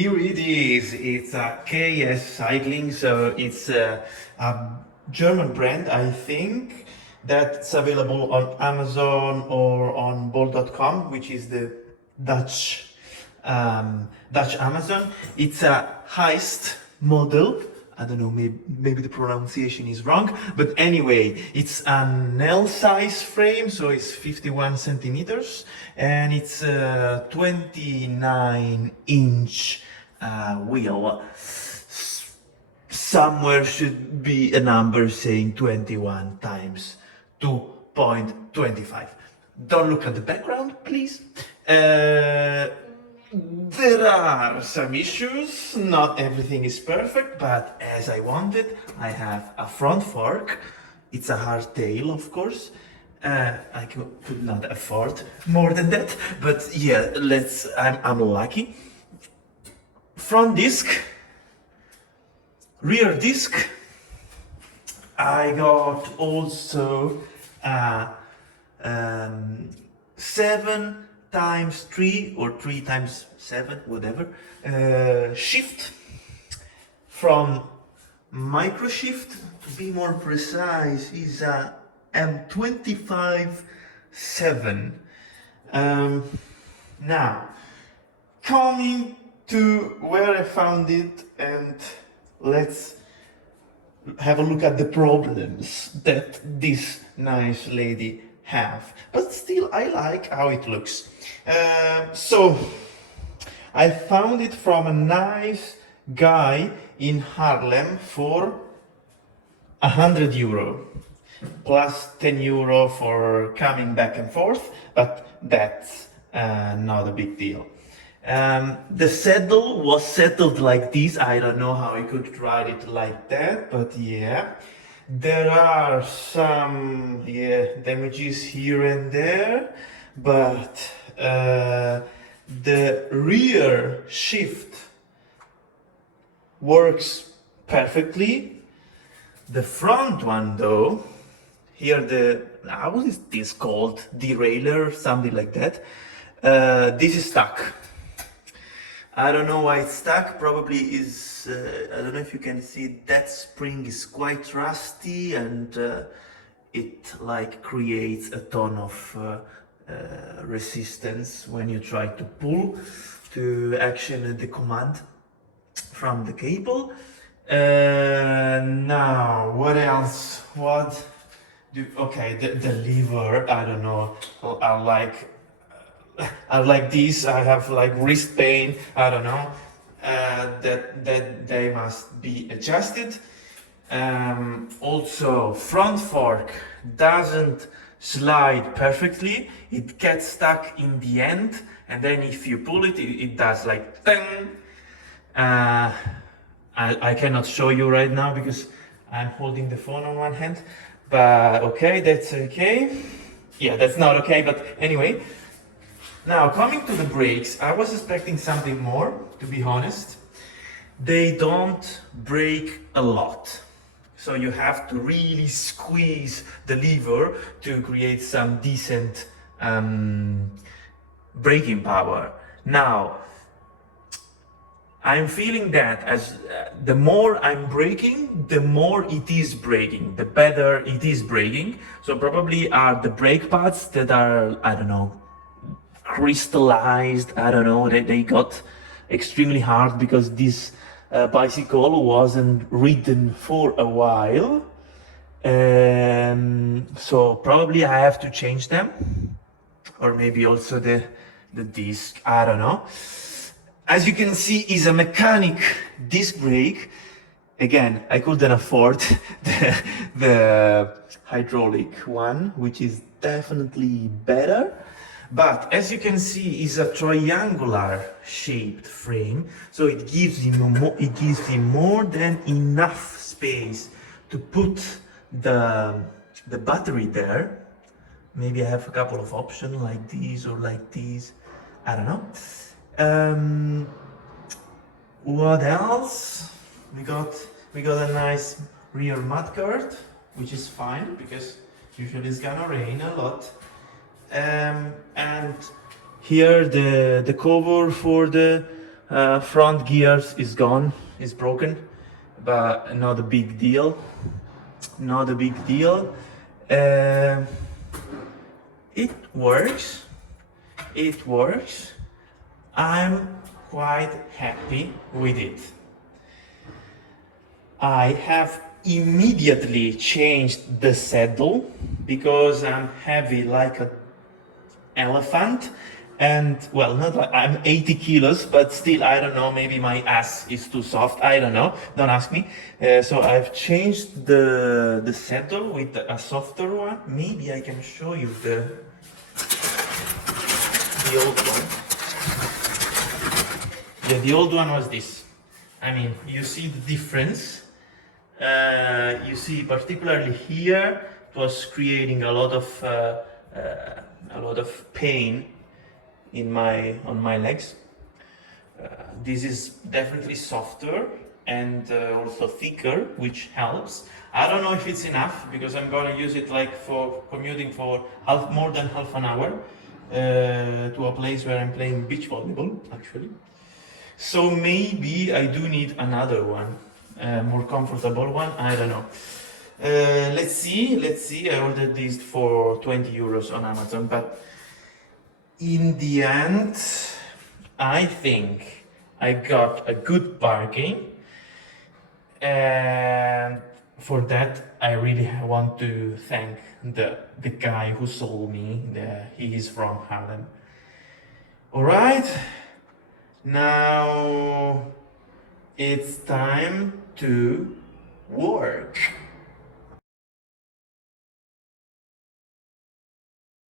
Here it is. It's a KS Cycling, so it's a German brand, I think, that's available on Amazon or on Bol.com, which is the Dutch Dutch Amazon. It's a heist model. I don't know, maybe the pronunciation is wrong, but anyway, it's an L size frame, so it's 51 centimeters, and it's a 29-inch wheel. Somewhere should be a number saying 21 times 2.25. Don't look at the background, please. There are some issues, not everything is perfect, but as I wanted, I have a front fork. It's a hardtail, of course. I could not afford more than that, but yeah, I'm lucky. Front disc, rear disc. I got also a 7 times 3 or 3 times 7, whatever, shift from microshift. To be more precise, is a M25-7. Now, coming to where I found it, and let's have a look at the problems that this nice lady have. But still, I like how it looks. So I found it from a nice guy in Haarlem for €100 plus €10 for coming back and forth, but that's not a big deal. The saddle was settled like this. I don't know how I could ride it like that, but yeah. There are some damages here and there, but the rear shift works perfectly. The front one though, here how is this called? Derailleur, something like that. This is stuck. I don't know why it's stuck. Probably is, I don't know if you can see, that spring is quite rusty, and it like creates a ton of resistance when you try to pull to action the command from the cable. Now, what else? Okay, the lever, I don't know. I like this. I have like wrist pain. I don't know. That they must be adjusted. Also, front fork doesn't slide perfectly. It gets stuck in the end, and then if you pull it, it does like ding. I cannot show you right now because I'm holding the phone on one hand. But okay, that's okay. Yeah, that's not okay. But anyway. Now, coming to the brakes, I was expecting something more, to be honest. They don't brake a lot. So you have to really squeeze the lever to create some decent braking power. Now, I'm feeling that as the more I'm braking, the more it is braking, the better it is braking. So probably are the brake pads that are, I don't know, crystallized. I don't know, they got extremely hard because this bicycle wasn't ridden for a while, so probably I have to change them, or maybe also the disc, I don't know. As you can see, is a mechanic disc brake. Again, I couldn't afford the hydraulic one, which is definitely better. But as you can see, is a triangular shaped frame, so it gives him more than enough space to put the battery there. Maybe I have a couple of options like these or like these. I don't know. What else? We got a nice rear mudguard, which is fine because usually it's gonna rain a lot. And here the cover for the Front gears is gone, is broken, but not a big deal. Not a big deal. Uh, it works. It works. I'm quite happy with it. I have immediately changed the saddle because I'm heavy like an elephant, and well, not like I'm 80 kilos, but still, I don't know, maybe my ass is too soft, I don't know, don't ask me. So I've changed the saddle with a softer one. Maybe I can show you the old one. Yeah, the old one was this. I mean, you see the difference. You see, particularly here, it was creating a lot of pain on my legs. This is definitely softer and also thicker, which helps. I don't know if it's enough because I'm gonna use it like for commuting for more than half an hour to a place where I'm playing beach volleyball, actually. So maybe I do need another one, more comfortable one. I don't know. Let's see. Let's see. I ordered these for 20 euros on Amazon, but in the end, I think I got a good bargain, and for that I really want to thank the guy who sold me. He is from Harlem. All right, now it's time to work.